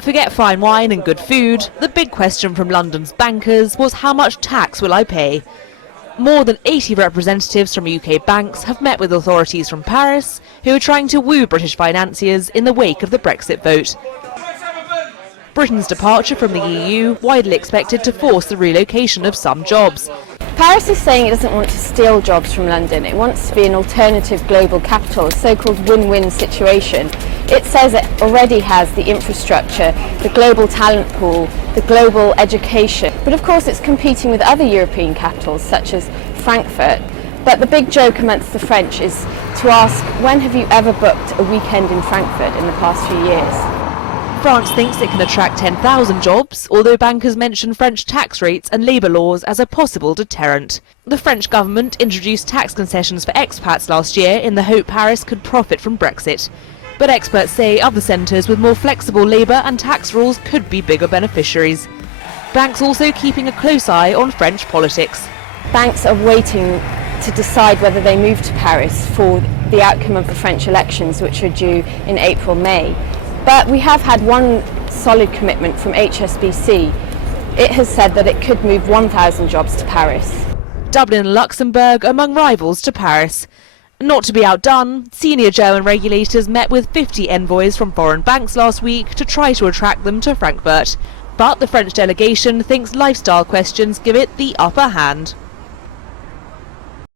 Forget fine wine and good food, the big question from London's bankers was how much tax will I pay? More than 80 representatives from UK banks have met with authorities from Paris, who are trying to woo British financiers in the wake of the Brexit vote. Britain's departure from the EU widely expected to force the relocation of some jobs. Paris is saying it doesn't want to steal jobs from London. It wants to be an alternative global capital, a so-called win-win situation. It says it already has the infrastructure, the global talent pool, the global education. But of course it's competing with other European capitals such as Frankfurt. But the big joke amongst the French is to ask, when have you ever booked a weekend in Frankfurt in the past few years? France thinks it can attract 10,000 jobs, although bankers mention French tax rates and labour laws as a possible deterrent. The French government introduced tax concessions for expats last year in the hope Paris could profit from Brexit. But experts say other centres with more flexible labour and tax rules could be bigger beneficiaries. Banks also keeping a close eye on French politics. Banks are waiting to decide whether they move to Paris for the outcome of the French elections, which are due in April-May. But we have had one solid commitment from HSBC. It has said that it could move 1,000 jobs to Paris. Dublin and Luxembourg among rivals to Paris. Not to be outdone, senior German regulators met with 50 envoys from foreign banks last week to try to attract them to Frankfurt. But the French delegation thinks lifestyle questions give it the upper hand.